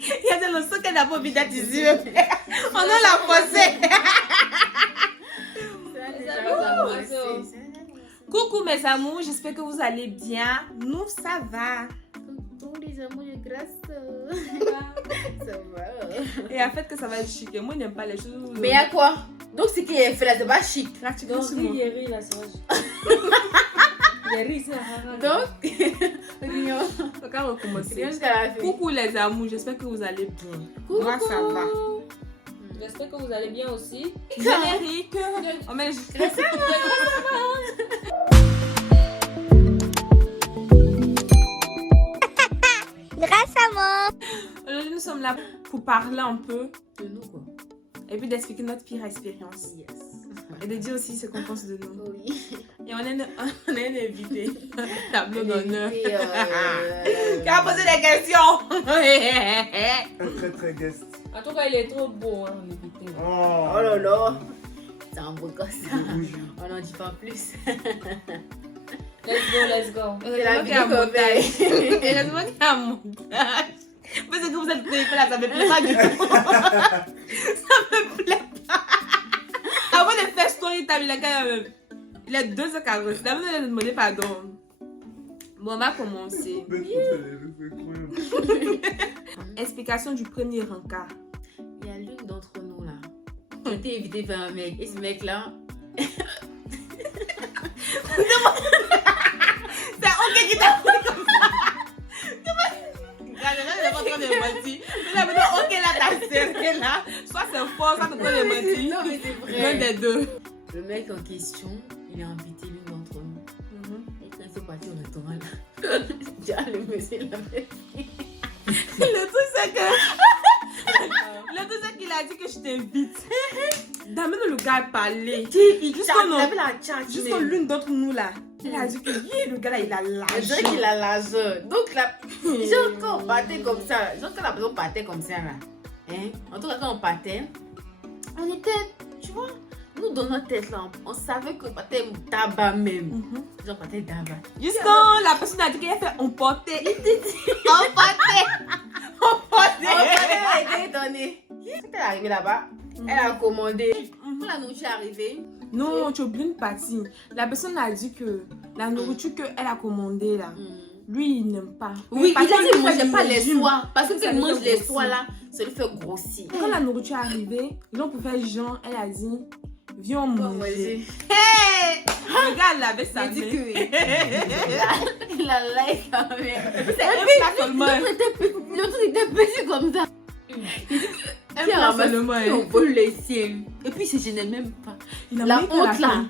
Il y a des leçons qu'elle n'a pas envie d'être ici. On a la forcée. Coucou mes amours, j'espère que vous allez bien. Nous, ça va. Coucou les amours de grâce. Ça va. Et en fait, que ça va être chic. Moi, je n'aime pas les choses. Mais à quoi? Donc, ce qui est fait là, c'est pas chic. Pratiquement sur moi. Il là, c'est vrai. Donc, Donc, on va commencer. jusqu'à la fin. Coucou les amours, j'espère que vous allez bien. Coucou. Moi, ça va. J'espère que vous allez bien aussi. Générique. On met Grâce à moi. Aujourd'hui, nous sommes là pour parler un peu De nous, quoi. et puis d'expliquer notre pire expérience. Yes. Et de dire aussi ce qu'on pense de nous. Oui. Et on a un invité, tableau d'honneur, Et, qui a posé des questions. Un très guest. En tout cas, il est trop beau, hein, l'invité. Oh là là. C'est un beau gosse. Rouge. On n'en dit pas plus. Let's go. C'est la Heureusement qu'il y a un vidéo qu'on montage. fait. Heureusement qu'il y a un montage. Parce que vous êtes fait là, ça me plaît pas du tout. Ça me plaît pas. Avant de faire story time, il a 2h40. D'abord, il a demandé pardon. Bon, on va commencer. Mais je trouve que c'est incroyable. Explication du premier encart. Il y a l'une d'entre nous là. Qui a été invitée par un mec. Et ce mec là. C'est ok qui t'a fait comme ça. Regarde, il est pas en train de mentir. Mais là, maintenant, ok, là, t'as serré là. Soit c'est fort, soit t'es en train de mentir. Non, mais c'est vrai. L'un des deux. Le mec en question, il a invité l'une d'entre nous. Et quand ils sont partis au restaurant là, déjà le monsieur l'avait. Le truc, c'est que. Le truc, c'est qu'il a dit que je t'invite. D'amener le gars à parler. Jusqu'à l'une d'entre nous là. Il a dit que le gars là, il a Je l'argent. dirais qu'il a l'argent. Donc là, genre quand on partait comme ça, genre quand la personne partait comme ça là, hein, en tout cas quand on partait, on était, tu vois, nous dans notre tête là, on savait qu'on partait tabac même. Genre on partait tabac. Juste quand la personne a dit qu'elle a fait emporter. Emporter. On a été étonnés. Quand elle est arrivée là-bas, elle a commandé. Quand la nourriture est arrivée, Non, tu oublies une partie. La personne a dit que la nourriture qu'elle a commandée là, lui il n'aime pas. oui, Parce il a que dit lui, qu'il ne mangeait pas les légumes. soies. Parce que Ça quand il lui mange fait les grossir. soies là, ça lui fait grossir. Quand la nourriture est arrivée, ils ont pour faire genre, elle a dit, viens on Bon, manger. vas-y. Hey! Regarde là avec sa Il dit main. que oui. Il a like quand même. C'est un plat seulement. Le truc était petit comme ça. Un plat seulement. Et on vole les siens. Et puis c'est je n'aime même pas. Il a La mis que honte là.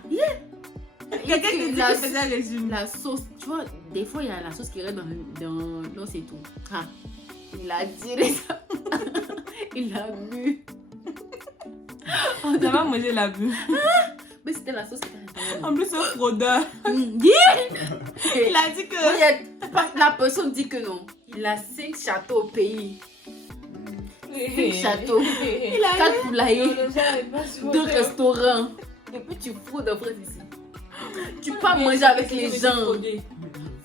Quelqu'un qui dit La- qu'il faisait les unes. La sauce, tu vois, des fois il y a la sauce qui reste dans c'est tout. Ah, il a tiré ça. Il a bu. On va manger la vue. Mais c'était la sauce qui était En plus, un fraudeur. Il Il a dit que. La personne dit que non. Il a 5 châteaux au pays. 5 châteaux. Il a 4 poulaillers. 2 2 restaurants. Et puis tu fraudes en France ici. Tu peux pas manger avec les gens.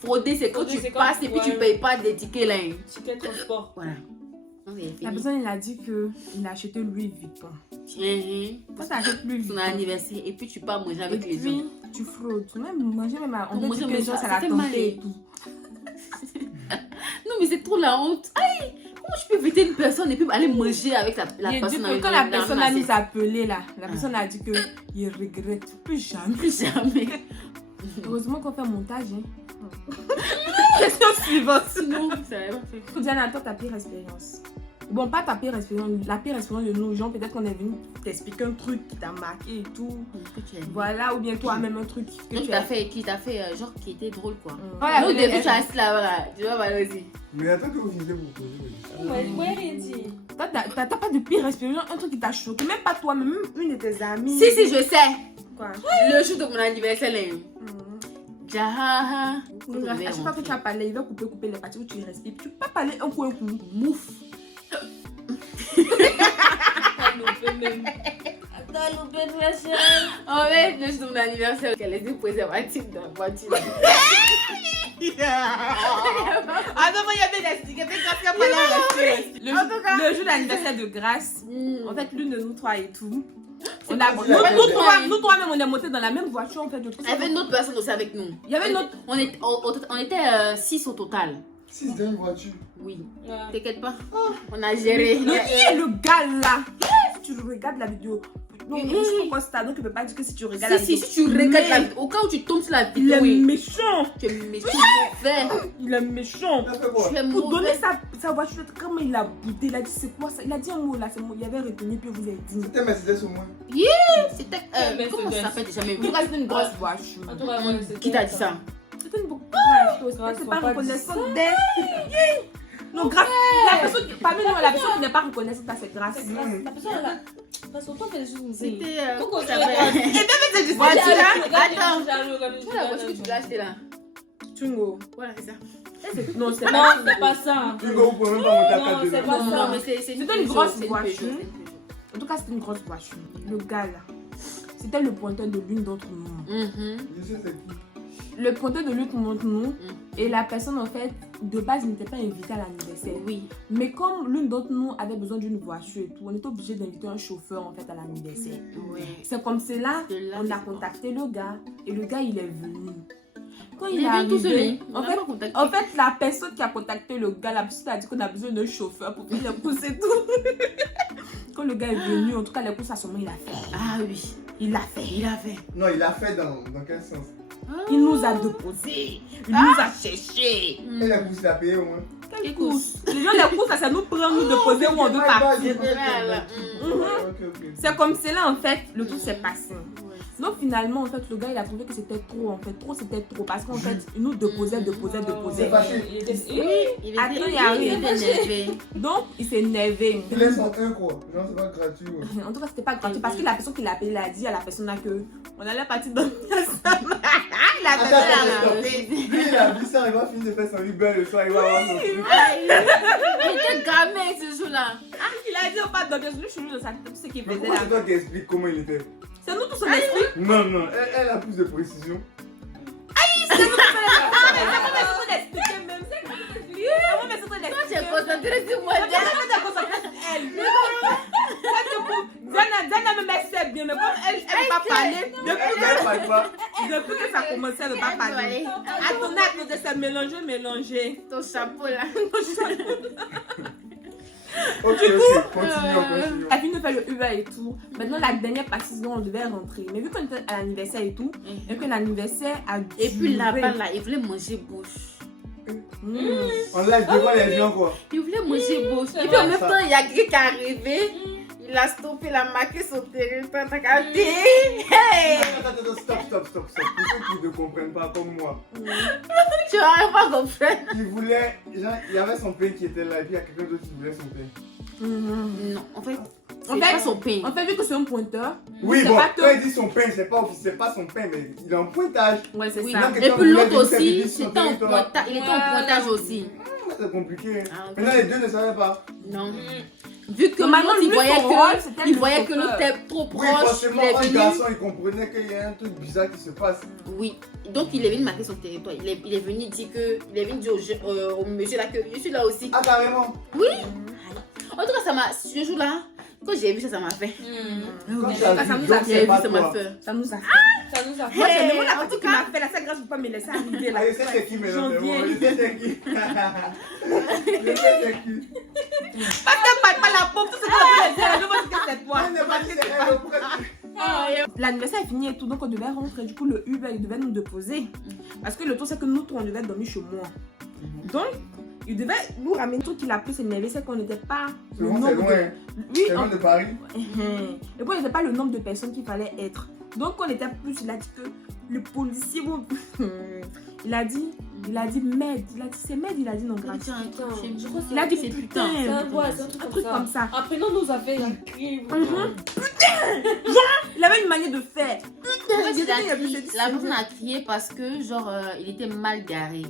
Frauder, c'est quand Frauder, tu c'est quand- passes et puis tu ouais. payes pas des tickets là. Ticket transport. Voilà. Donc, il est La fini. personne, il a dit qu'il a acheté Louis Vuitton. Toi, tu achètes Louis Son Vuitton. anniversaire et puis tu peux pas manger Et avec les puis, gens. tu fraudes. Même manger, même on On peut mange, dire que mais les gens, ça ça l'a fait mal. tenté et tout. Non mais c'est trop la honte. Aïe, comment je peux inviter une personne et puis aller manger avec la Il a dit personne que avec quand la dans personne son a nous assiette. appelé là, la personne a dit qu'il regrette plus jamais. Plus jamais. Heureusement qu'on fait montage. Hein. Question suivante. Sinon, ça va pas fait. Diana, toi, ta pire expérience. Bon, pas ta pire expérience, la pire expérience de nos gens. Peut-être qu'on est venu t'expliquer un truc qui t'a marqué et tout. Que tu as dit. Voilà, ou bien toi-même un truc que Donc, tu qui t'a fait, genre qui était drôle quoi. Voilà, Nous, au mais début, elle- tu as assis là, voilà. Tu vas parler aussi. Mais attends que vous finissez pour poser mes questions. Ouais, rien dit. Toi, t'as pas de pire expérience, un truc qui t'a choqué. Même pas toi, mais même une de tes amies. Si, si, je sais. Quoi? Le jour de mon anniversaire, là. Jahaha. À chaque fois que tu as parlé, il va couper les parties où tu respires. Tu peux pas parler un coup. Mouf. T'as loupé même. T'as loupé, ma chérie. En fait, le jour de mon anniversaire, elle a des préservatifs dans la voiture. Yeah. Ah non, moi, il y avait des stickers. C'est grâce qu'à pas En tout cas. le jour d'anniversaire de Grâce, en fait, l'une de nous trois et tout. On a, pas nous, si la nous trois même, on est montés dans la même voiture en fait. Il y avait une autre personne aussi avec nous. Il y avait une autre. On était 6 au total. 6 dans une voiture. Oui. Ouais. T'inquiète pas. On a géré. Le gars là. Si tu regardes la vidéo. Non, je suis constat, donc tu peux pas dire que si tu regardes la vidéo. Si tu regardes la vidéo, au cas où tu tombes sur la Il vidéo, est méchant. tu es méchant, mauvais. Il est méchant. Il a fait quoi? Tu es Pour donner mauvais. sa voiture, comment il a boudé, il a dit c'est quoi ça? Il a dit un mot là, c'est moi. Il avait retenu, puis vous avez dit. C'était Mercedes au moins. C'était. mais Comment c'est ça s'appelle déjà même? En tout cas, c'était une grosse voiture. En tout cas, moi, c'est Qui t'a dit ça? C'était une beaucoup. Grâce, C'est faut pas pas reconnaissant d'elle. Non, grâce. La personne, parmi nous, la personne qui n'est pas reconnaissante, c'est grâce. La personne là. Parce que toi, fais des choses comme ça. C'était. Pourquoi comment tu ça regardes? s'appelle? C'est du Voiture, voiture, hein? là. Attends. Tu vois la voiture que tu l'as achetée là? Tungo. Voilà, c'est ça. Non, c'est Non, pas. c'est pas ça. Tu vas pouvez même pas monter à Non, 4 c'est dedans. pas Non, ça. non, mais c'est C'était une Peugeot, grosse c'est une voiture. Peugeot, c'est une Peugeot. En tout cas, c'était une grosse voiture. Le gars là, c'était le pointeur de l'une d'entre nous. Je sais c'est qui. Le pointeur de l'une d'entre nous et la personne en fait, de base, n'était pas invitée à l'anniversaire. Oui. Mais comme l'une d'entre nous avait besoin d'une voiture et tout, on était obligé d'inviter un chauffeur en fait à l'anniversaire. Ouais. C'est comme cela, De là, on a c'est contacté le gars et le gars il est venu. Quand Il est venu tout seul. arrivé, On en n'a fait, pas contacté. en fait, la personne qui a contacté le gars, la personne a dit qu'on a besoin d'un chauffeur pour faire les courses et tout. Quand le gars est venu, en tout cas, les courses à son moment, il a fait. Ah oui. Il l'a fait. Il a fait. Non, il a fait dans quel sens? Il nous a déposé. Il nous a cherché. Et la course, il a payé au moins. Quelle course? Les gens, les courses, ça nous prend, nous déposer où on veut partir. C'est comme cela, en fait, le tout s'est passé. Donc finalement, en fait, le gars, il a trouvé que c'était trop, en fait. Trop, c'était trop. Parce qu'en fait, il nous déposait. C'est fâché. Il était. Il Attends, il était arrive. énervé. Donc, il s'est énervé. Il laisse en 1 quoi. Non, c'est pas gratuit. Ouais. En tout cas, c'était pas gratuit parce que la personne qui l'a appelé, il a dit à la personne là que on allait partir dans ensemble. La personne Attends, là. Lui, il a vu ça, il va finir de faire son Uber le soir, il va avoir son truc. Il était gamin ce jour-là. Il a dit on va dormir. Je suis de sa tête, tout ce qu'il Mais faisait pourquoi là. c'est toi qui explique comment il était? C'est nous tous on explique. Non, non, elle a plus de précision. C'est moi mais c'est toi d'expliquer même. C'est moi mais c'est toi Toi, tu es d'expliquer. concentré sur moi. C'est moi qui te concentre sur elle. Diana même elle sait bien mais comme elle ne pas parler Elle parle pas. depuis que ça a commencé elle ne pas parler. Attendez, c'est mélangé. Ton chapeau là. Ok, continuons. Elle vient de faire le Uber et tout. Maintenant, la dernière partie, on devait rentrer. Mais vu qu'on était à l'anniversaire et tout, et que l'anniversaire a duré. Et puis là-bas, là, il voulait manger bouche. On lâche devant les gens quoi. Il voulait manger bouche. Et puis en même temps, il y a quelqu'un qui est arrivé. Il a stoppé, il a marqué son territoire. T'as capté? Hey! Attends, stop. Pour ceux qui ne comprennent pas comme moi. Tu vas pas comprendre. Il voulait, genre, il y avait son pain qui était là et puis il y a quelqu'un d'autre qui voulait son pain. Non, en fait, En c'est fait- pas son pain. En fait, vu que c'est un pointeur, Oui, c'est bon, pas quand il dit son pain, c'est pas son pain, mais il est en pointage. ouais, c'est Oui. ça. Donc, Et quelqu'un puis l'autre voulait aussi, visiter son c'était en territoire. pointage. Il était en pointage aussi. C'est compliqué. Ah, ok. Maintenant, les deux ne savaient pas. Non. Vu que Normalement, l'autre, il lui, voyait son rôle, que, c'était il le voyait que chauffeur. l'autre était trop Oui, proche. forcément, Il est un venu. garçon, il comprenait qu'il y a un truc bizarre qui se passe. Oui. Donc il est venu marquer son territoire. Il est venu dire que, il est venu dire au monsieur là que je suis là aussi. Ah, carrément. Oui. En tout cas, ça m'a, ce jour-là, quand j'ai vu ça, ça m'a fait. Quand Oui, tu as ça vu, nous donc a c'est J'ai vu, pas ça m'a toi. fait. Ça nous a fait. Ça nous a Moi, c'est Hey, même la en partie tout qui cas- m'a fait la seule grâce pour pas me laisser arriver là. Ah, je sais c'est qui maintenant. Janvier. Je sais c'est qui. Je sais c'est qui. Parce qu'elle parle pas la pauvre, tout ce qu'on a dit, elle veut que c'est toi. Elle n'est pas dit, elle reprend. L'anniversaire est fini et tout, donc on devait rentrer. Du coup, le Uber, il devait nous déposer. Parce que le tout, c'est que nous, trois, on devait dormir chez moi. Donc, il devait nous ramener. Tout qu'il a pu s'énerver, c'est qu'on n'était pas C'est bon, c'est loin. de... Oui, C'est loin de Paris. et puis, on n'était pas le nombre de personnes qu'il fallait être. Donc, on était plus, il a dit que le policier, bon, il a dit merde. Il a dit, c'est merde, il a dit non, grave. Tiens, Putain, je je crois que Il a dit c'est putain. c'est un ouais, c'est un Un truc truc comme ça. Après, non, nous avait écrit. Il avait une manière de faire. En fait, j'ai il a dit, il y a crié- plus de- la personne a crié parce que, genre, il était mal garé.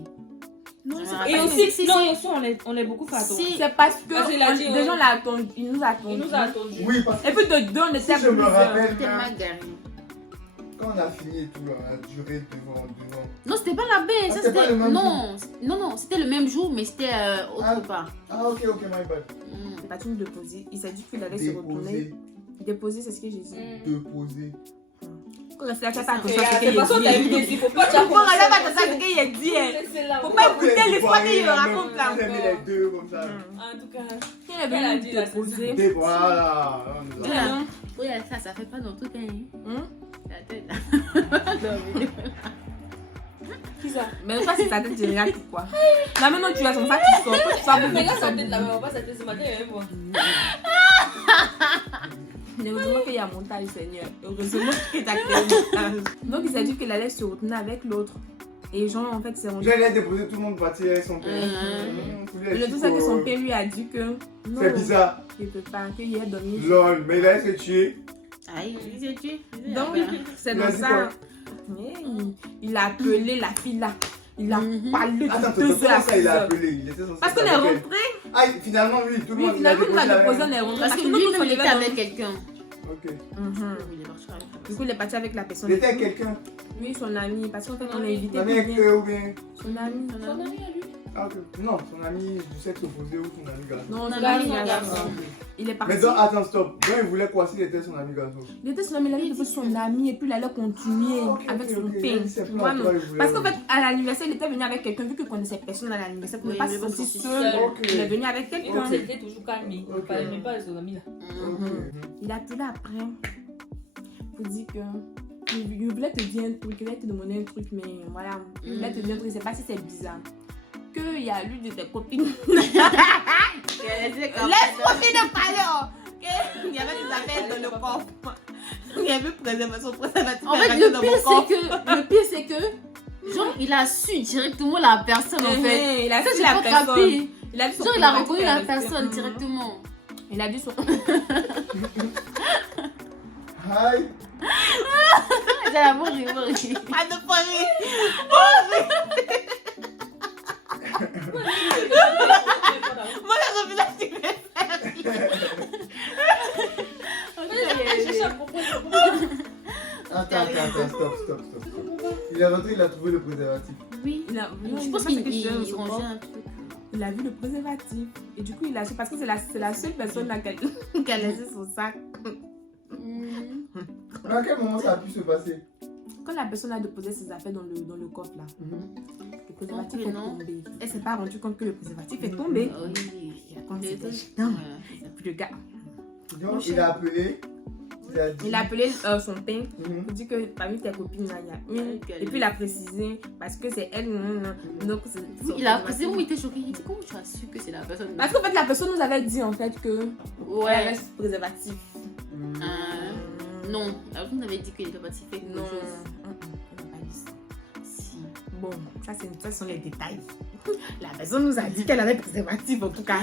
Non, Je c'est me pas Et rappelle. ça. aussi, non, et aussi, on est beaucoup fait attendre. Si. C'est parce que Parce qu'il a dit, des gens l'ont attendu, il nous a Il attendu. nous a attendu. Oui, parce que Et puis de deux, on était si je me plusieurs. rappelle Il était bien, mal garé. quand on a fini et tout, là, on a duré devant. Non, c'était pas la baie. Ah, Ça, c'était pas c'était. le même Non, c'était le même jour, mais c'était autre part. Ah, ok, my bad. C'est pas tout déposer. Il s'est dit qu'il allait se retourner. Déposer, c'est ce que j'ai dit. Déposer. Quand rester là, tu n'as pas De attention à ce toute qu'il façon, t'as vu dit. qu'il faut pas Tu prends là, pas attention à ce qu'il a dit. C'est là. Faut pas écouter l'histoire qu'il raconte là On aimait les encore. deux comme ça. En tout cas, Quand il est venu déposer. Voilà. On est là. Oui, ça fait pas dans tout hein. La tête là. Qui ça? Mais toi, c'est sa tête générale pourquoi? Là maintenant, tu as son sac qui sort. Tu vas mais là, beaucoup sa tête là, on va sa tête ce matin, il y avait moi. Heureusement qu'il y a montage, Seigneur. Heureusement qu'il t'a créé le montage. Donc, il s'est dit qu'il allait se retourner avec l'autre. Et les gens, en fait, s'est rendu. J'allais déposer tout le monde partir avec son père. Le tout, c'est que son père lui a dit que. Non, C'est bizarre. il peut pas, qu'il ait dormi. Lol, mais il a essayé de tuer. Aïe, il s'est tué. Donc, c'est Il a dans dit ça. quoi? Il a appelé la fille là. Il a parlé Attends, de 2 heures à comment ça il 6 a heures. appelé? Il était censé. Parce qu'on est être avec elle. rentré. Ah, finalement, oui, tout le Oui, monde. finalement, on a la déposé, même- on est rentré. Parce que nous, lui, on il était devait avec dans- quelqu'un. Ok. Il est parti avec Du coup, il est parti avec la personne. Il était avec quelqu'un. Oui, son ami. Parce qu'en fait, on a invité. Son ami avec eux ou bien. Son ami. Son ami à lui. Ah, ok. Non, son ami du sexe opposé ou son ami garçon. Non, Son son ami ami garçon. garçon. Il est parti. Mais donc, attends, stop. Donc, il voulait quoi s'il était son ami garçon? Il était son ami, il avait déposé son ami et puis il allait continuer Ah, ok, avec ok, son ok. père. C'est Tu pas vois, toi, non. il voulait- Parce qu'en fait, à l'anniversaire, il était venu avec quelqu'un, vu qu'il connaissait personne à l'anniversaire, il ne Oui, pouvait pas il se est sentir pas seul. Ok. Il est venu avec Et quelqu'un. donc, c'était toujours calme. Il ne Ok. parlait même pas de son ami là. Ok. Il a appelé après pour dire que. Il voulait te dire un truc, il voulait te demander un truc, mais voilà, il voulait te dire un truc, je ne sais pas si c'est bizarre. Qu'il y a l'une de tes copines. Laisse-moi finir de parler, oh. Il y avait des affaires dans le coffre. Il y avait son préservatif. En fait, le pire, c'est que, genre, il a su directement la personne, en fait. Il a Ça, su j'ai la pas personne. capté. Il a dit son Genre, il a préservatif reconnu la avec- personne directement. Il a dit son. Hi. J'ai la mourir. Pas de folie. Moi, j'ai revu la cigarette. Attends, stop. Il est rentré, il a trouvé le préservatif. Oui. Il a, Je pense qu'il rangeait un truc. Il a vu le préservatif. Et du coup, il a su parce que c'est la seule personne là qui a laissé son sac. Mais à quel moment ça a pu se passer? Quand la personne a déposé ses affaires dans le coffre là, le préservatif Non, est non. tombé. Elle s'est pas rendue compte que le préservatif est tombé. Oui. Quand Il c'était était- dedans. Ouais, c'est ça. Puis le gars, Donc, il a appelé. il a appelé son père. Mhm. Il dit que parmi tes copines là, il y a une. Ok. Et puis il a précisé parce que c'est elle. Donc c'est. Oui, il a précisé où il était choqué. Il dit comment tu as su que c'est la personne. Parce qu'en fait, la personne nous avait dit en fait que. Elle Ouais. avait ce préservatif. Non, la personne avait dit qu'il était parti faire quelque Non. chose. Elle n'a pas dit ça. Si. Bon, ça sont les détails. La personne nous a dit qu'elle avait préservatif en tout cas.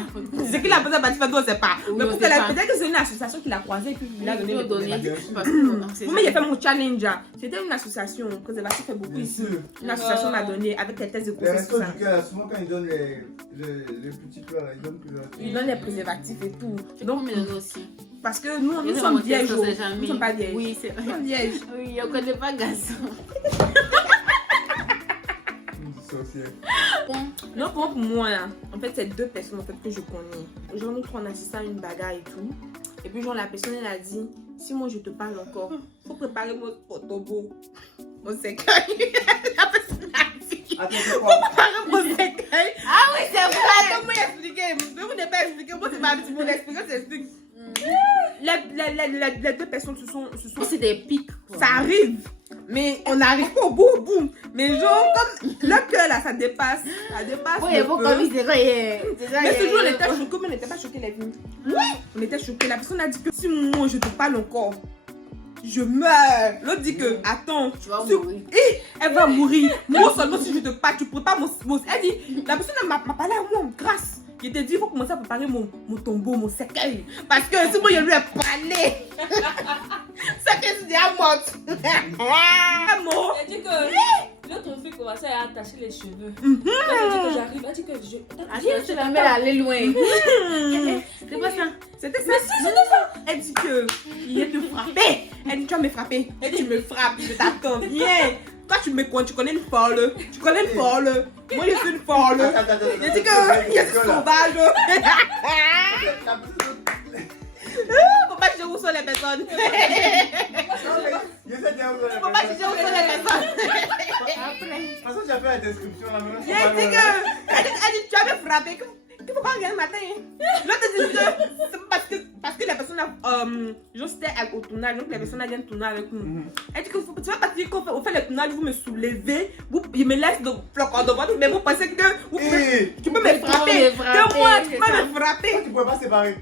C'est qu'il a préservatif, on ne sait pas. Oui, Mais on pour sait qu'elle a- pas. peut-être que c'est une association qui l'a croisée et puis il a donné le préservatif. Parce que c'est Moi, j'ai fait mon challenge. C'était une association. Préservatif fait beaucoup Bien ici. sûr. Une association m'a donné avec les tests de Les grossesse. Tout restos ça. du cœur, souvent quand ils donnent les petits plats, là, ils donnent préservatif. Ils donnent les préservatifs et tout. Donc, Donc, mais aussi. parce que nous Mais sommes on vierges. sait jamais. Nous ne sommes pas vierges. Oui, c'est Nous sommes vierges. Oui, on connaît pas garçon. Sorcière. Non, pour moi, là, en fait, c'est deux personnes en fait, que je connais. Genre, nous trois, on assisté à une bagarre et tout. Et puis, genre, la personne, elle a dit si moi je te parle encore, faut préparer mon photobo. Mon séquelle. La personne a dit Attends, c'est quoi? préparer mon séquelle. Ah oui, c'est Voilà, comment expliquer? Mais vous n'avez pas expliqué. Moi, c'est pas un petit peu l'expliquer, c'est explique. Les deux personnes se sont C'est des pics. quoi. ça arrive, mais on n'arrive pas au bout. Mais genre, comme le cœur là, ça dépasse. Ça dépasse. Oui, le il faut feu. comme il s'est Mais toujours, on était choqués, mais on n'était pas choqués, les filles. Oui. On était choqués. La personne a dit que si moi je te parle encore, je meurs. L'autre dit que, attends, Tu vas si- mourir. elle va mourir. Moi seulement si je te parle, tu prépares mon. Elle dit, la personne m'a parlé à moi en grâce. Il te dit, il faut commencer à préparer mon tombeau, mon cercueil. Parce que si moi je lui ai parlé, ça que c'est à moi. À moi. Elle dit que l'autre fille commençait à attacher les cheveux. Quand elle dit que j'arrive, elle dit que je. Arrive, tu la mets à aller loin. C'est pas ça. C'était ça. Elle dit que il est te frapper. Elle dit, tu vas me frapper. Elle dit, tu me frappes, je t'attends. Viens. Toi, tu me connais, tu connais une folle. Tu connais une folle. Moi, je suis une folle. Attends. Je dis que je suis sauvage. Faut pas juger où sont les personnes. Faut pas juger où sont les personnes. De toute façon, tu as fait la description là, maintenant. J'ai dit que. Elle dit, tu vas me frapper. Tu peux pas regarder le matin. L'autre dit que c'est parce que la personne a. Juste c'était au tournage, donc les personnes viennent tourner avec nous. Elle dit que tu vas partir quand on fait le tournage, vous me soulevez, il me laisse de flocons de ventre, mais vous pensez que vous pouvez, tu peux me frapper. Que moi, tu peux me frapper. Tu pouvais pas séparer.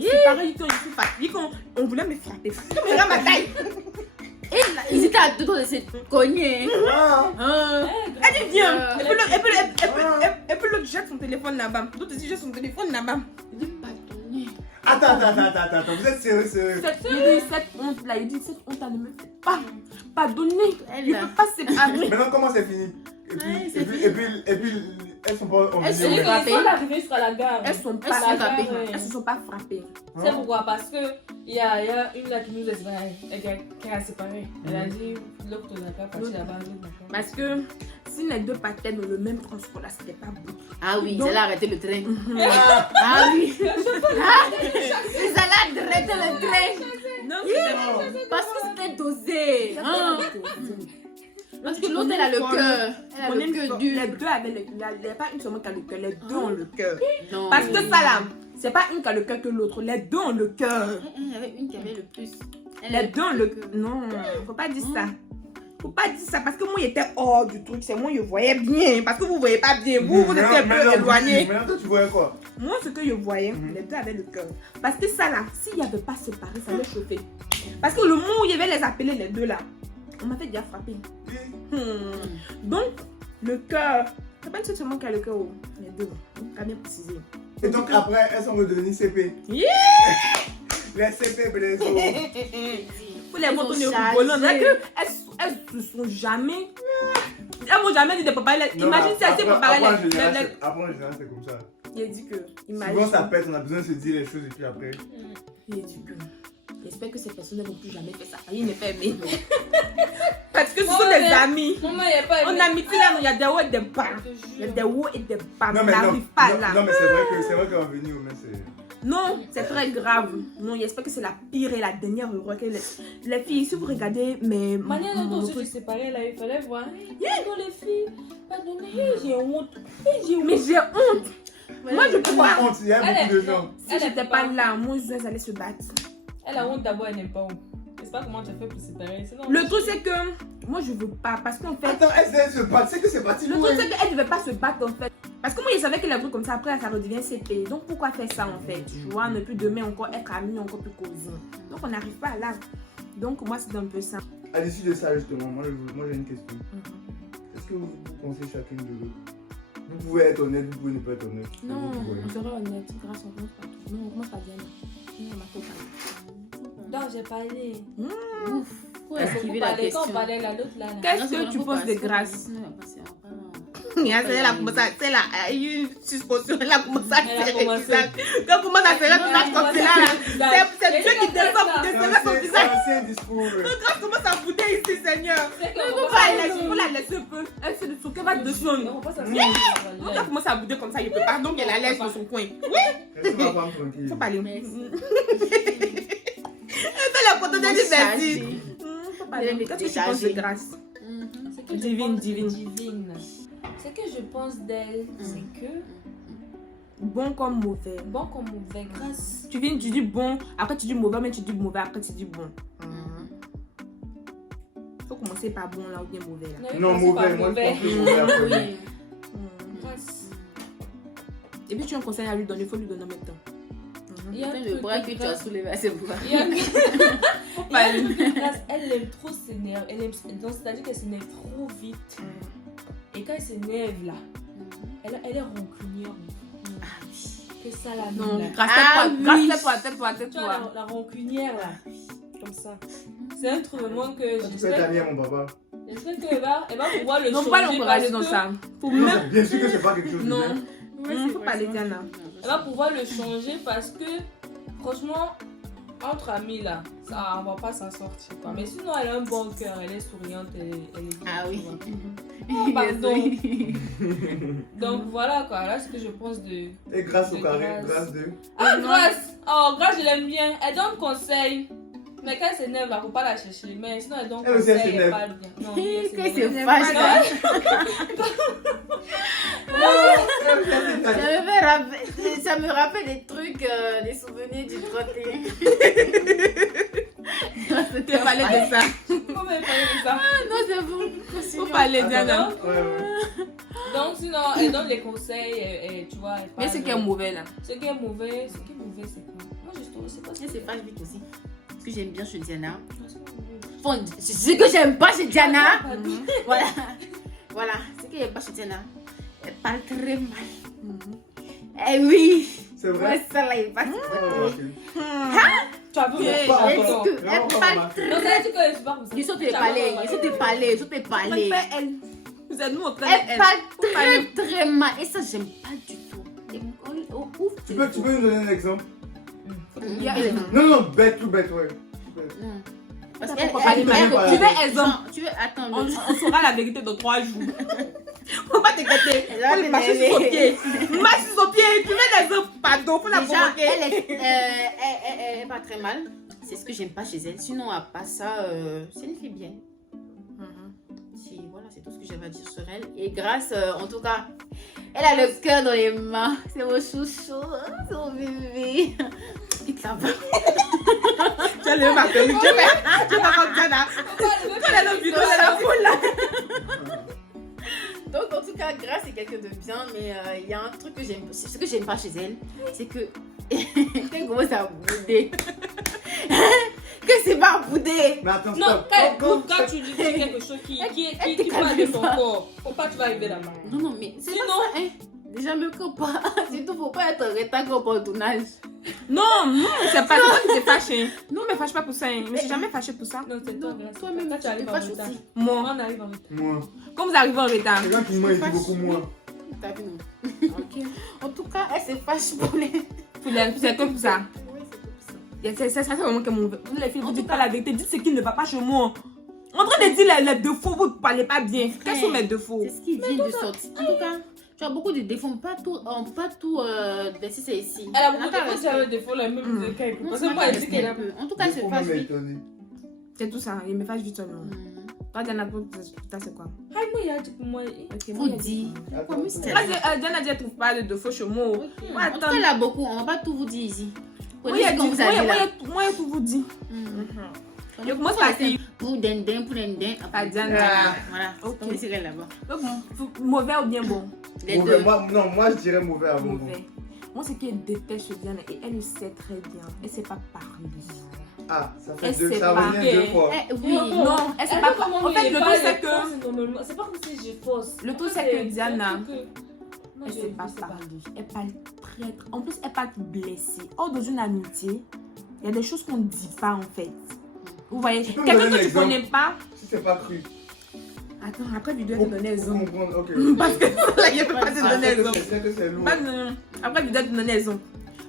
C'est pareil, je suis fatiguée quand on voulait me frapper. Tu me regardes ma taille. Ils étaient à deux doigts de se cogner. Elle dit viens. Et puis l'autre jette son téléphone là-bas. L'autre aussi jette son téléphone là-bas. Il dit pardonnez. Attends, vous êtes sérieux? Cette honte là, il dit cette honte là ne me fait pas pardonner. Il ne peut pas se séparer. Maintenant, comment c'est fini? Et puis, elles sont pas Elles sont Ils frappées. sont arrivés jusqu'à la gare. Elles sont Elles pas sont frappées. frappées. Elles se sont pas frappées. C'est pourquoi? Parce que il y a une là qui nous a séparés. Qui a séparé. Elle a dit l'autre n'a pas parti là-bas. Parce que si les deux partaient dans le même transport là, c'était pas bon. Ah oui, Donc- ils allaient arrêter le train. Ah oui. Ils allaient arrêter le train. Non, Parce que c'était dosé. Parce que l'autre, elle a le cœur. Elle a le cœur dur. Les deux avaient le cœur. Il n'y a pas une seulement qui a le cœur. Les deux ont le cœur. Non. Parce que ça là, c'est pas une qui a le cœur que l'autre. Les deux ont le cœur. Il y avait une qui avait le plus. Les deux ont le cœur. Non, faut pas dire ça. Faut pas dire ça parce que moi j'étais hors du truc. C'est moi je voyais bien. Parce que vous voyez pas bien. Vous étiez un peu éloigné. Maintenant, toi, tu voyais quoi? Moi ce que je voyais, les deux avaient le cœur. Parce que ça là, s'il n'y avait pas séparé, ça allait chauffer. Parce que le moment où il y avait les appelés les deux là, on m'avait déjà frappé. Donc, le cœur, c'est pas seulement qu'il y a le cœur, les deux, on a bien précisé. Et donc, après, elles sont redevenues CP. Yeah! Les CP Blaiseau. Pour les Elles motos ont ne chargé. rigolent, elles se sont jamais. Elles m'ont jamais dit de préparer. Imagine si elles étaient préparées Après, en les. général, c'est comme ça. Il a dit que. Souvent, ça pète, on a besoin de se dire les choses et puis après. Il a dit que. J'espère que ces personnes n'ont plus jamais fait ça. Rien n'est fait aimé. Parce que ce sont des amis. Maman, il n'y a pas En amitié là, il y a des hauts et des bas. Il y a des hauts et des bas. Non, On mais n'arrive pas là. Non, mais c'est vrai qu'en venir, mais c'est. Non, c'est très grave. Non, j'espère que c'est la pire et la dernière erreur que les filles, si vous regardez mes. Manière dont mon on se truc- séparait là, il fallait voir. Pardon les filles, pardonnez, j'ai honte. Mais j'ai honte. Moi, je peux Pas pas. honte, il y a beaucoup de gens. Si j'étais pas là, moi, elles allaient se battre. Elle a honte d'abord, elle n'aime pas où. Je sais pas comment tu as fait pour séparer. Sinon, Le truc, c'est que moi, je veux pas. Parce qu'en fait. Attends, elle se bat, c'est que c'est parti. Le truc, c'est qu'elle ne devait pas se battre en fait. Parce que moi, je savais que les trucs comme ça, après, ça redevient CP. Donc, pourquoi faire ça en fait? Tu vois, ne plus demain encore être amis, encore plus cosy. Donc, on n'arrive pas là. Donc, moi, c'est un peu ça. À l'issue de ça, justement, moi j'ai une question. Est-ce que vous pensez chacune de l'autre? Vous pouvez être honnête, vous pouvez ne pas être honnête. Non, Vous pouvez. on serait honnête. Grâce, on commence pas tout. Non, on commence pas bien. Non, on m'a fait parler. non, j'ai parlé. Ouf. Faut Quand esquiver on la parlait, question. quand on parlait là, l'autre là. Qu'est-ce que tu penses de grâce? C'est là, commence à. C'est là, il y a une suspension. Elle a commencé à Elle a serrer. commencé. Quand on commence à serrer ton âge comme c'est là. C'est Dieu qui descend pour descendre son visage. C'est un discours. Quand on commence à bouder ici, Seigneur. Faut la laisser un peu. Elle se souque, elle va dessus. On passe à ça. Quand elle commence à bouder comme ça, il peut pas. Donc elle la laisse dans son coin. Laisse ma femme tranquille. Faut pas aller. Merci. Elle la photo de dit merci. Faut pas aller. Qu'est-ce que tu penses de grâce? Ce que je Divine, pense de divine. Ce que je pense d'elle, c'est que Bon comme mauvais. bon comme mauvais, grâce. Tu viens, tu dis bon, après tu dis mauvais, mais tu dis mauvais, après tu dis bon. Faut commencer par bon là ou bien mauvais là. Non, mauvais, moi je pense que mauvais après. Oui. Grâce. Et puis tu as un conseil à lui donner, il faut lui donner en même temps. Il y a un Le truc bras de que tu as grâce. soulevé à ses bras. Il y a un truc de grâce. Elle aime trop s'énerver. Elle aime, donc c'est-à-dire qu'elle s'énerve trop vite. Et quand elle s'énerve là, elle est rancunière. Que ça la Non, là. grâce Ah à toi, oui. grâce à toi, tais-toi, Tu vois tais-toi. la rancunière là. Comme ça. C'est un truc vraiment que Tu peux être ami à mon papa. j'espère qu'elle va pouvoir le Non, changer. faut pas l'encourager dans parce que ça. Faut Non, même. bien sûr que c'est pas quelque chose de Non, bien. faut pas les dire là. Elle va pouvoir le changer parce que franchement, Entre amis là, ça, on va pas s'en sortir quoi. Mais sinon, elle a un bon cœur, elle est souriante, elle est Ah oui. Oh, pardon. Donc voilà quoi, là ce que je pense de. Et grâce au De carré, Grâce. grâce de. Ah, Grâce! Oh, Grâce, je l'aime bien. Elle donne conseil. Mais quand elle s'énerve, là, faut pas la chercher. Mais sinon, elle donne Elle aussi, elle conseil, elle s'énerve. parle bien. Non, oui, elle Que s'énerve. c'est fâche là. Ça me rappelle des trucs, des souvenirs du 31. Tu parlais de ça. Comment elle parlait de ça? Non, c'est bon. Faut Continuons. parler, Diana. Ouais, ouais. Donc, sinon, elle donne les conseils, et tu vois. Elle Mais parle ce qui est mauvais là. Ce qui est mauvais, c'est quoi? Moi, je trouve, c'est pas Et c'est fâche vite aussi. Ce que j'aime bien chez Diana. c'est pas mauvais. Bon, ce que j'aime pas chez Diana. Pardon. Voilà. Voilà. Ce que j'aime pas chez Diana. Elle parle très mal. Eh oui. C'est Ouais, vrai. ça là, il passe. Oh, ok. Tu as vu Ok, Pas Est-ce encore. que Vraiment elle pas parle remarqué. Donc, très. ça veut dire que c'est pas comme ça. Ils sont Tu des as palais. pas Ils sont des palais. Ils sont des palais. Mais elle. Vous êtes nous en train de. Elle parle Faut parler. très très mal. Et ça, j'aime pas du tout. Et ouf. Tu peux nous donner un exemple? Il y a- Non, non, bête, tout bête, ouais. Tout bête. Non. Parce Attends, qu'elle. pourquoi pas elle- les elle- parler? Tu veux exemple? Genre, tu veux. Attends. On saura la vérité dans 3 jours. Faut pas t'inquiéter. Elle va Faut le marcher m'énerver. sur son pied. Marche sur son pied. Tu mets des hommes, pardon, faut la Déjà, provoquer. elle est pas très mal. C'est ce que j'aime pas chez elle. Sinon, à part ça, c'est une fille bien. Si, voilà, c'est tout ce que j'avais à dire sur elle. Et Grâce, en tout cas, elle a le cœur dans les mains. C'est mon chouchou. Hein, c'est mon bébé. Quitte là-bas. Tu as levé ma perruque. Tu fais comme Diana. Tu as le vidéo de la foule là. Donc, en tout cas, Grâce est quelqu'un de bien. Mais il y a un truc que j'aime. Ce que j'aime pas chez elle, c'est que. Elle commence à bouder. Que c'est pas bouder. Mais attends, Non, stop. quand tu dis quelque chose qui parle de ton corps, faut pas tu vas arriver là-bas. Non, non, mais c'est Sinon- pas ça, hein. Déjà, même qu'on pas. Surtout, faut pas être en retard quand on part au tournage. Non, non, c'est pas toi qui t'es fâché. Non, mais fâche pas pour ça. Hein. Je me suis jamais fâché pour ça. Non, c'est toi, Non, Grâce. toi-même, Quand tu tu arrives te en fâches retard. aussi. Moi, On arrive en retard. Moi. quand vous arrivez en retard. Les gens qui m'ont dit beaucoup moins. T'as vu, non? Ok. En tout cas, elle se fâche pour les. C'est comme ça. Oui, c'est comme ça. C'est ça vraiment que mon. Vous les filles, vous En dites tout pas la vérité. Dites ce qui ne va pas chez moi. En train de dire les défauts, vous ne parlez pas bien. Quels sont mes défauts? C'est ce qui vient de sortir. En tout cas, tu as beaucoup de défauts, pas tout verser c'est ici. Elle a beaucoup de Attends, défauts, tu as des défauts, la même de quand Non, Parce c'est que moi, pas elle dit qu'elle a. En tout cas, elle se Faut fâche même vite. étonner. C'est tout ça. Il me fâche vite seulement. Toi, Diana, ça c'est quoi? Ah, moi, il a dit pour moi. Ok, Faut dire. Attends, Moi, Diana dit, elle trouve pas de défauts chez moi. En tout cas, elle a beaucoup. On va pas tout vous dire ici. Moi, Prenez ce qu'on vous a dit là. moi, tout vous dit. Mhm. Donc, moi, c'est parti. Pour dindin, pour dindin. Pas Diana. Voilà. Ok. Ok. C'est elle là-bas. Donc, mauvais ou bien bon? Les Mauvais. deux. Moi, je dirais mauvais avant. Mauvais. Moi, ce qui est déteste chez Diana, et elle le sait très bien, elle sait pas parler. Ah, ça Elle fait deux, sait ça pas. revient 2 fois. Oui. Non, elle sait pas parler. En fait, le tout, c'est que. C'est pas comme si je force. Le tout, c'est que Diana, Moi, elle je sait pas sais parler. Elle parle très. En plus, elle parle blessée. Or, dans une amitié, il y a des choses qu'on ne dit pas en fait. Vous voyez, Tu peux me quelqu'un donner que un tu exemple? connais pas. Si c'est pas cru. Attends, après, vidéo, Pour te donner exemple. comprendre, ok. Parce que là, il ne peut pas te donner exemple. C'est que c'est lourd. Pas de- Après, vidéo, te donner exemple.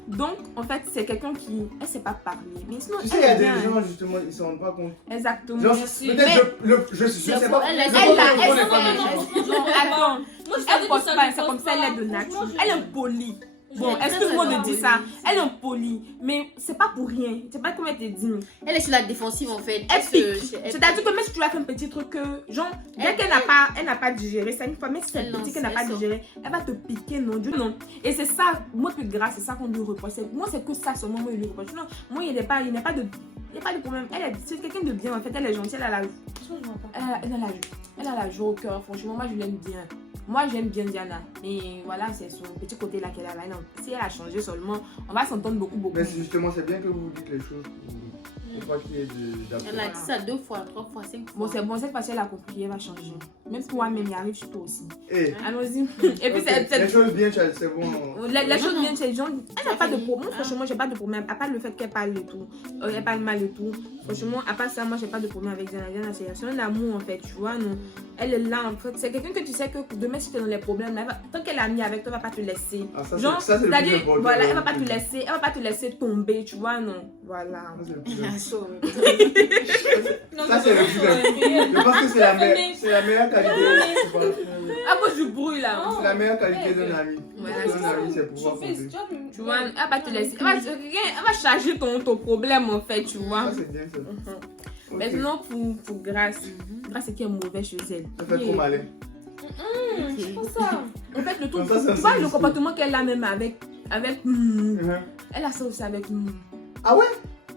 Donc, en fait, c'est quelqu'un qui. Elle sait pas parler. Mais sinon, Tu sais, elle il y a est bien. des gens, justement, ils s'en rendent pas compte. Exactement. Genre, Merci. peut-être je sais pas. Elle, je elle, sais Elle pas a. pourquoi on est Elle pas sait. méchants. Non, attends. Moi, je Elle pense pas, c'est comme ça, elle est de nature. Elle est polie. Bon, Elle est excuse-moi très de dire ça. Elle est polie, mais c'est pas pour rien. C'est pas comme elle te dit. Elle est sur la défensive en fait. Elle pique. Elle C'est-à-dire que même si tu as fait un petit truc que, genre, bien Elle- qu'elle n'a pas digéré, ça une fois, même si c'est Elle petit lance, qu'elle n'a pas elle sort. digéré, elle va te piquer, non, Dieu non. Et c'est ça, moi, que grâce, c'est ça qu'on lui reproche. Moi, c'est que ça seulement, moi, il lui reproche. Non, moi, il n'y a pas de problème. C'est quelqu'un de bien, en fait, elle est gentille, elle a la joie au cœur, franchement, moi, je l'aime bien. Moi, j'aime bien Diana. Mais voilà, c'est son petit côté là qu'elle a là. Non, si elle a changé seulement, on va s'entendre beaucoup. Mais justement, c'est bien que vous dites les choses pour pas qu'il y ait a dit ça 2 fois, 3 fois, 5 fois. Bon, c'est bon, cette fois-ci, elle a compris, elle va changer. Même toi-même, il arrive sur toi aussi. Eh, Allons-y. Et puis, ok, les choses bien, c'est bon. les choses viennent chez les gens. Elle n'a pas de problème. Franchement, j'ai pas de problème. À part le fait qu'elle parle et tout. Elle parle mal et tout. Franchement, à part ça, moi, j'ai pas de problème avec Diana. Diana, c'est un amour en fait. Tu vois, non. Elle est là en fait. C'est quelqu'un que tu sais que demain, si tu es dans les problèmes, tant qu'elle est amie avec toi, elle va pas te laisser. Ah, ça, Genre, c'est le plus c'est-à-dire, important. voilà, elle va pas te laisser. Elle va pas te laisser tomber. Tu vois, non. Voilà. Ça, c'est le plus Il a important. chaud. Ça, c'est le plus important. Je pense que c'est la meilleure qualité. C'est pas- À cause du bruit là. C'est la meilleure qualité d'un ami. Voilà, D'un c'est ça. ami, c'est pouvoir compter. Tu vois, elle va te laisser. Elle va charger ton problème en fait. Tu vois. Ça, c'est bien ça. Ok. Maintenant, pour Grâce. Grâce, c'est qui est mauvais chez elle. Ça fait trop malin. C'est pour ça. En fait, le truc, Donc ça, c'est un tu vois le discours. comportement qu'elle a même avec elle a ça aussi avec Ah ouais?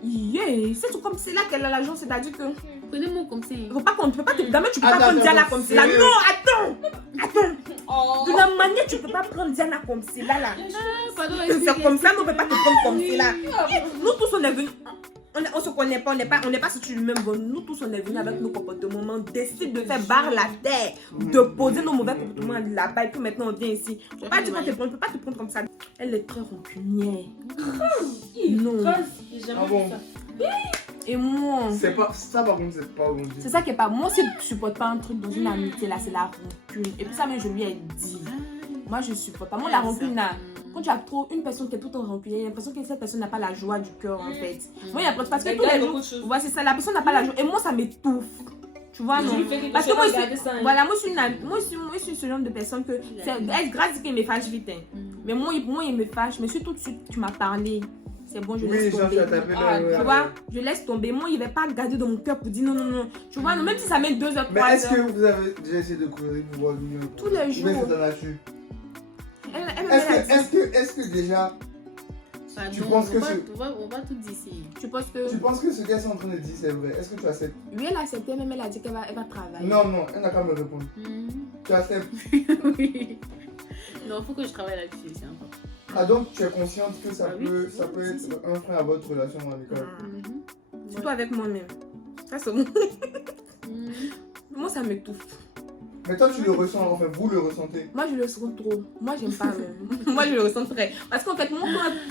yeah. C'est tout comme c'est là qu'elle a l'argent, c'est-à-dire que Prenez-moi comme ça. faut pas qu'on peut pas te jamais tu peux pas Attends, prendre Diana attends, comme cela. sérieux? Non, attends. Oh. De la manière tu peux pas prendre Diana comme cela là. Pardon, C'est comme ça, mais on peut pas te prendre comme cela. Nous tous on est venus. On se connaît pas, on n'est pas sur le même bon. Nous tous on est venus avec nos comportements. On décide de faire barre la terre, de poser nos mauvais comportements là-bas et puis maintenant on vient ici. On peut pas te prendre comme ça. Elle est très rancunière. Non. J'ai jamais Ah bon? vu ça. Et moi, C'est pas, ça par contre, c'est pas bon. c'est ça qui est pas. Moi, si je supporte pas un truc dans une amitié là, c'est la rancune. Et puis ça, même je lui ai dit. Moi, je supporte pas. Moi, la rancune là. Quand tu as trop une personne qui est tout le temps rancunière, il y a l'impression que cette personne n'a pas la joie du cœur en fait. Moi, il y a parce que tous les jours, ouais, c'est ça, la personne n'a pas la joie. Et moi, ça m'étouffe. Tu vois, non? Parce que moi, voilà, moi, je suis ce genre de personne que. C'est grâce qu'il me fâche vite. Hein. Mais moi, il me fâche. Mais si tout de suite, tu m'as parlé. C'est bon, je laisse Oui, genre, tomber. tu as tapé là. Tu vois, je laisse tomber. Moi, il ne va pas garder dans mon cœur pour dire non, non, non. Tu vois, non, même si ça met 2 heures, 3 Mais heures. est-ce que vous avez déjà essayé de courir pour voir mieux? Tous les jours. Mais c'est dans la nature. Elle me dit. Est-ce que déjà, Pardon, tu penses que on va tout dire ici. Tu penses que. tu penses que ce qu'elle est en train de dire c'est vrai? Est-ce que tu acceptes? Oui, elle a accepté, même elle a dit qu'elle va travailler. Non, non, elle n'a qu'à me répondre. Tu acceptes? Oui. Non, il faut que je travaille là-dessus, c'est important. Ah donc tu es consciente que ça Ah oui, peut, si, ça peut si, être un frein à votre relation amicale? Surtout avec moi-même. Ça, c'est bon. Moi, ça m'étouffe. Mais toi tu le ressens, enfin vous le ressentez. Moi, je le sens trop. Moi, j'aime pas. Moi, je le ressens très. Parce qu'en fait, moi,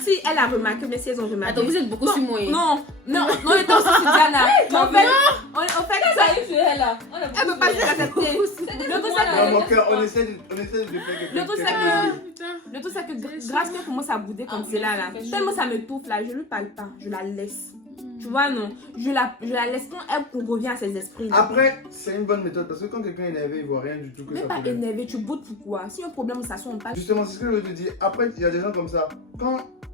si elle a remarqué, mais si elles ont remarqué. Attends, vous êtes beaucoup sur moi. Non, on était aussi sur Diana. En fait, Ça arrive sur elle là. elle veut pas se l'accepter. Le tout, c'est Dans mon que. cœur, on essaie de faire quelque Le tout, c'est que. Le tout, c'est que grâce qu'elle commence à bouder comme c'est là. Tellement ça me touffe là, je lui parle pas. Je la laisse. Tu vois, non. Je la laisse quand elle revient à ses esprits. Après, c'est une bonne méthode parce que quand quelqu'un est énervé, il voit rien du tout que Mais ça pas peut. énervé, tu boudes pourquoi? Si un problème, ça sonne pas. Justement, c'est ce que je veux te dire. Après, il y a des gens comme ça.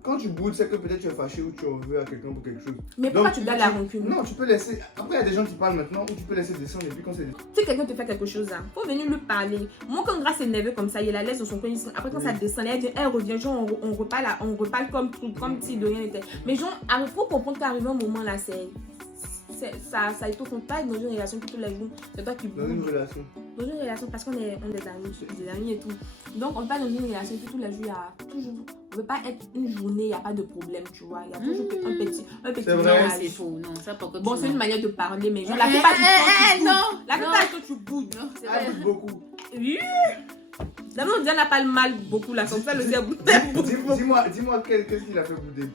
Quand tu boudes, c'est que peut-être tu es fâché ou tu en veux à quelqu'un pour quelque chose. Mais pourquoi Donc, tu gardes la rancune? Non, tu peux laisser. Après, il y a des gens qui parlent maintenant où tu peux laisser descendre et puis quand c'est. Si quelqu'un te fait quelque chose, hein, faut venir lui parler. Moi, quand Grâce est énervée comme ça, il la laisse dans son coin. Après, quand ça descend, elle revient, genre, on reparle comme si de rien n'était. Mais genre, il faut comprendre qu'arrivé un moment là, ça étouffe. On parle dans une relation tous les jours. C'est toi qui Dans une bouge. relation. Dans une relation, parce qu'on est des amis et tout. Donc, on parle dans une relation, puis tous les jours, il y a toujours. On ne peut pas être une journée, il n'y a pas de problème, tu vois. Il y a toujours un petit C'est vrai. nuage. Non, c'est faux. Non, ça pas comme Bon, c'est ça. une manière de parler, mais genre, la plupart du temps, tu boudes. non. La plupart du temps, tu boudes. Non, c'est Ah, vrai. beaucoup. Oui. D'abord, Diane n'a pas le mal beaucoup là, comme ça, le cerveau. Dis-moi qu'est-ce qu'il a fait bouder?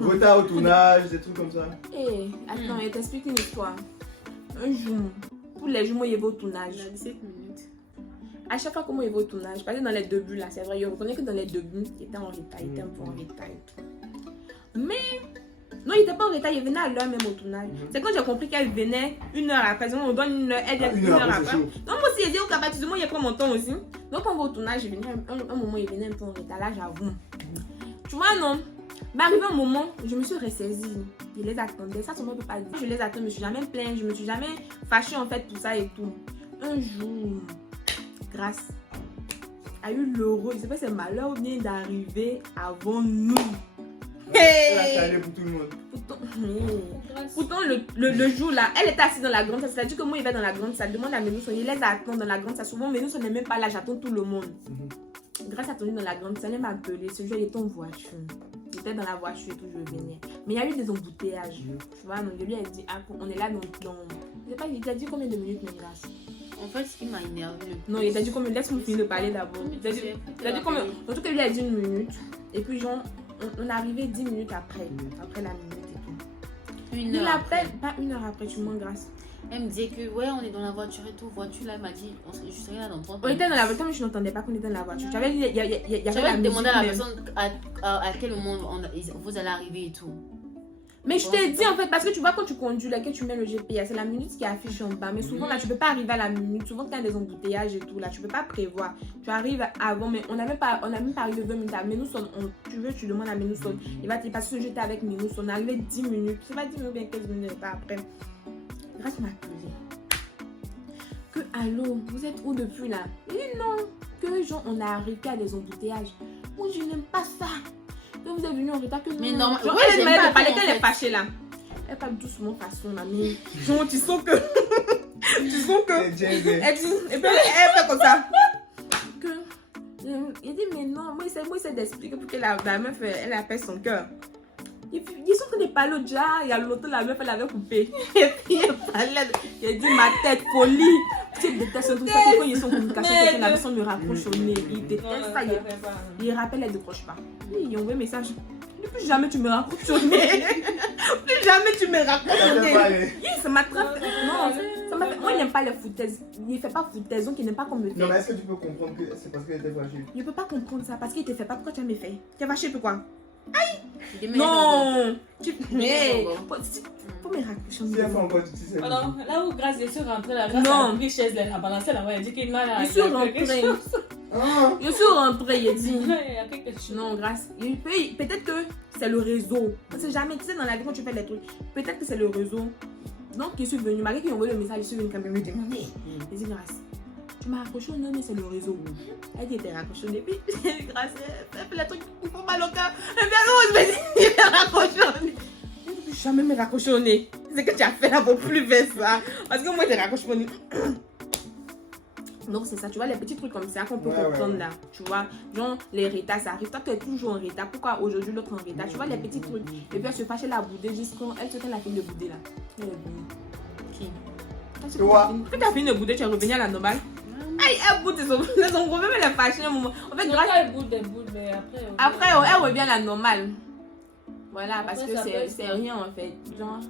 Retard au tournage, des trucs comme ça. Eh, attends, je t'explique une histoire. Un jour, tous les jours, moi, il y avait au tournage. On a 17 minutes. À chaque fois que moi, il y avait au tournage, parce que dans les débuts là, c'est vrai, je reconnais que dans les débuts, il était en retard, il était un peu en retard et tout. Mais, non, il était pas en retard, il venait à l'heure même au tournage. C'est quand j'ai compris qu'elle venait 1 heure après, on donne 1 heure, elle vient 1 heure après. chaud. Donc, moi aussi, j'ai dit au cabaret, moi, il prend mon temps aussi. Donc, quand on va au tournage, il venait un moment, il venait un peu en retard, là, j'avoue. Tu vois, non? Mais arrivé un moment, je me suis ressaisie. Je les attendais. Ça, on ne peut pas dire. Je les attends, je me suis jamais plainte, je me suis jamais fâchée en fait pour ça et tout. Un jour, Grâce a eu l'euro. Je sais pas si c'est malheur vient d'arriver avant nous. Elle a calé pour tout le monde. Pourtant, le jour là, elle était assise dans la grande salle. C'est-à-dire que moi, il va dans la grande salle, demande à Ménous, il les attend dans la grande salle. Souvent, Ménous, on n'est même pas là, j'attends tout le monde. Grâce à Tony dans la grande salle, elle m'a appelé. Ce jour, il était en voiture. J'étais dans la voiture et tout, je venais. Mais il y a eu des embouteillages. Tu vois, donc je lui ai dit, ah, on est là dans sais pas, il t'a dit combien de minutes, mais grâce. En fait, ce qui m'a énervé. Non, il t'a dit combien. Laisse-moi finir de parler d'abord. Il t'a dit combien. En tout cas, il a dit 1 minute. Et puis, genre, on est arrivé 10 minutes après. Après la minute et tout. Une Il heure appelle, après. pas 1 heure après, tu m'en grâce. Elle me disait que, ouais, on est dans la voiture et tout. Voiture, là, elle m'a dit, je serai là dans 30 On minutes. était dans la voiture, mais je n'entendais pas qu'on était dans la voiture. Tu avais dit, il y avait la J'avais musique. demandé à la même. personne à quel moment vous allez arriver et tout. Mais je t'ai dit en fait, parce que tu vois, quand tu conduis, là, que tu mets le GPS, c'est la minute qui affiche en bas. Mais souvent, là, tu peux pas arriver à la minute. Souvent, quand il y a des embouteillages et tout, là, tu peux pas prévoir. Tu arrives avant, mais on n'a même pas arrivé 20 minutes à Ménousson. Tu demandes à Ménousson. Il va te dire, parce que j'étais avec Ménousson. On est arrivé 10 minutes. C'est pas 10 minutes, bien 15 minutes, pas après. Grâce m'a appelé. Que, allô, vous êtes où depuis là? Il dit non, que genre, on est arrivé à des embouteillages. Moi, je n'aime pas ça. Que vous êtes venu en retard, que Mais non. non, Genre, ouais, elle j'aime m'a pas parlé en qu'elle fait. est fâchée là. Elle parle doucement façon là, mais genre, tu sens que. tu sens que. C'est Jay-Z. Elle dit, et puis elle fait comme ça. Que. Il dit, mais non, moi, j'essaie d'expliquer pour que la meuf, elle appelle son cœur. Et puis, ils sont en train de parler déjà. Il y a longtemps, la meuf, elle avait coupé. Et puis, elle parlait. Il dit, ma tête, folie. Tu détestes tout ça. Quand ils sont en communication, que la personne me raccroche au nez. Il déteste ça. Il rappelle, elle ne décroche pas. Oui, il envoie un message. Plus jamais tu me raccroches au nez. Plus jamais tu me raccroches au nez. Oui, ça m'attrape. Non, ça m'a fait. Moi, il n'aime pas les foutaises. Il ne fait pas foutaise, donc il n'aime pas qu'on me fait. Non, mais est-ce que tu peux comprendre que c'est parce qu'elle était fâchée? Je ne peux pas comprendre ça parce qu'il te fait pas. Pourquoi tu as me fait? Tu es fâché, pourquoi? Il dit, mais Non! Mais faut me raccrocher au Si elle fait nez. encore du tissu, Ah, c'est là où Grâce est rentrée, la Grâce Non. a pris chaise, elle a balancé là-bas, elle a dit qu'il n'a Je suis rentrée. Ah, Je suis rentrée, il dit. Il y a quelque chose. Non, Grâce. Peut-être que c'est le réseau. On sait jamais, tu sais, dans la vie, quand tu fais les trucs, peut-être que c'est le réseau. Donc, je suis venue. Malgré qu'ils ont envoyé le message, je suis venue quand même me demander. Je dis, Grâce, tu m'as raccroché au nez, mais c'est le réseau. Elle dit, t'es raccroché au nez. Puis, Grâce, elle fait les trucs qui font mal au cœur. Elle vient là, je me dis, il est raccroché au nez. Je ne peux jamais me raccrocher au nez. C'est que tu as fait là pour plus faire ça. Parce que moi, je raccroche au nez. Donc c'est ça, tu vois, les petits trucs comme ça qu'on peut Ouais, comprendre ouais. là. Tu vois, genre les retards, ça arrive. Toi, tu es toujours en retard. Pourquoi aujourd'hui l'autre en retard? Tu vois, les petits trucs. Et puis elle se fâchait la bouder jusqu'à. Elle se fait la fille de bouder là. Elle est venue. Qui? Quand tu Toi. Quand tu as fini de bouder, tu es revenu à la normale. Aïe, elle boude, son gros même elle est fâchée un moment. En fait, Donc grâce. là, elle boude, mais après. Après, elle revient à la normale. Voilà, parce Après, que ça peut c'est être- rien en fait. Genre,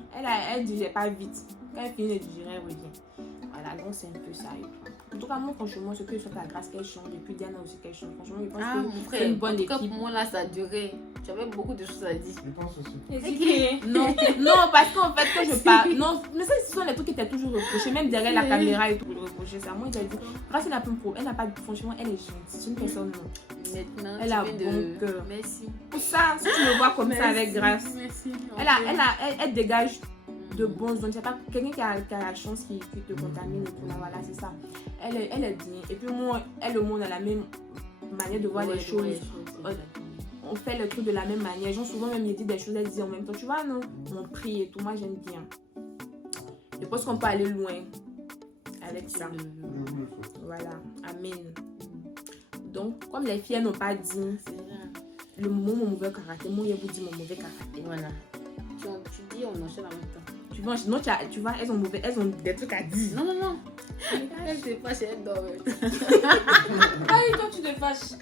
elle digère pas vite. Quand elle finit de digérer, elle revient. Voilà, donc c'est un peu ça. Et tout. En tout cas, moi, franchement, ce que je souhaite à Grâce qu'elle change, et puis Diana aussi qu'elle change. Franchement, je pense Ah, que mon c'est frère. une bonne En tout cas, équipe. pour moi, là, ça a duré. J'avais beaucoup de choses à dire. je pense aussi. Hésitez. Non, non, parce qu'en fait, quand je parle. Non, mais ça, ce sont les trucs qui étaient toujours reprochés, même derrière la caméra et tout, reprocher ça. Moi, j'ai dit, Grâce, elle n'a pas de problème. Elle n'a pas de. Franchement, elle est gentille. C'est une personne. Non. Maintenant, Elle tu a viens bon cœur. Merci. Pour ça, si tu me vois comme ça avec Grâce, Merci. elle dégage de bons ondes. C'est pas quelqu'un qui a la chance qui te contamine et tout là, voilà, c'est ça. Elle est bien. Et puis moi, elle et moi, on a la même manière de voir les choses. On fait le truc de la même manière. Genre, souvent, même, il dit des choses, elle dit en même temps, tu vois, non, on prie et tout. Moi, j'aime bien. Je pense qu'on peut aller loin avec ça. Je vous le souhaite. Voilà, amen. Donc, comme les filles elles n'ont pas dit le mot mon mauvais caractère, moi, je vous dis mon mauvais caractère. Voilà. Tu dis, on enchaîne en même temps. Tu vois, non, tu vois, elles ont des trucs à dire. Non, non, non. Elle sait pas, c'est elle dort. Ah, et toi, tu te fâches.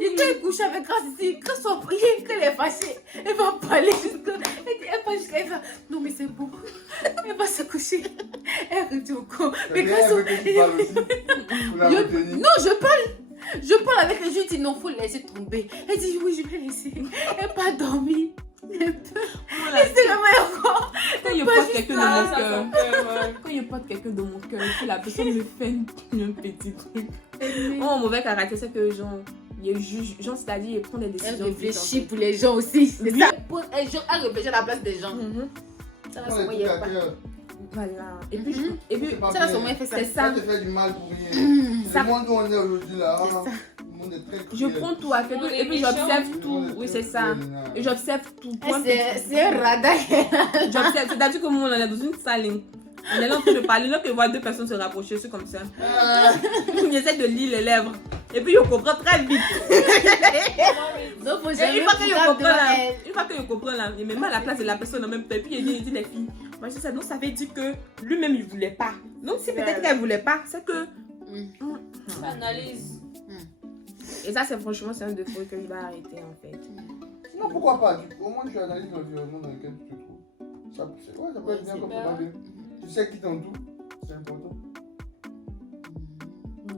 Et quand elle couche avec Grâce ici, quand elle est fâchée, elle va parler jusqu'à. Elle va jusqu'à. Elle va. Non, mais c'est beau. Elle va se coucher. Elle dit au corps. Mais Mais Grâce. elle veut que tu parles aussi. Pour la retenir. Non, je parle. Je parle avec elle. Je lui dis non, faut laisser tomber. Elle dit oui, je vais laisser. Elle n'a pas dormi. Elle peut. Voilà. C'est la meilleure encore. Quand je Pas porte juste quelqu'un ça, dans mon Ça, cœur, ça fait, ouais. quand je porte quelqu'un dans mon cœur, que la personne me fait un petit truc. Moi, mon mauvais caractère, c'est que genre, il juge, genre, c'est-à-dire, il prend des Elle décisions. réfléchit pour les gens aussi. C'est ça. Elle réfléchit à la place des gens. Mhm. Ça va Prends se les voyer trucs à pas. cœur. Voilà. Et puis, Mhm. et puis C'est pas Ça va bien. se voyer fait ça. c'est Ça ça. te fait du mal pour rien. Ça- Le monde où on est aujourd'hui là, C'est ça. le monde est très Je cruel. prends tout à fait. On est Et puis, méchants. j'observe Le tout. monde est Oui, très c'est ça. cruel, là. Et j'observe tout. C'est un radar. J'observe. C'est-à-dire que moi, on est dans une salle. On est là en train de parler. Là, que voir deux personnes se rapprocher, c'est comme ça. J'essaie de lire les lèvres. Et puis, je comprends très vite. Donc, faut Et jamais une fois que je pouvoir comprends devant là, elle. une fois que je comprends là, il me met à la place de la personne en même temps. Et puis, il dit les filles, moi je sais ça, donc ça veut dire que lui-même, il voulait pas. Donc, si peut-être qu'elle voulait pas, c'est que. Analyse. Et ça, c'est franchement, c'est un défaut que je vais arrêter en fait. Non, pourquoi pas? Au moins, tu analyses l'environnement dans lequel tu te trouves. Ça peut être bien comme ça. Tu sais qui t'entoure, c'est important.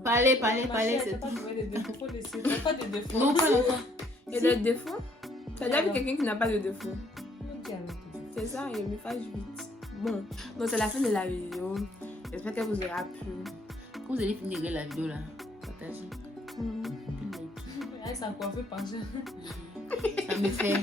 Parler, c'est pas tout. trouver des défauts, faut laisser. T'as pas des défauts. Non, pas encore. Il y a des défauts. Tu as déjà vu quelqu'un qui n'a pas de défaut? Ok, avec toi. C'est ça, il me fâche vite. Bon, donc c'est la fin de la vidéo. J'espère qu'elle vous aura plu. Quand vous allez finir la vidéo là, partagez. Elle s'est coiffée par Ça me fait.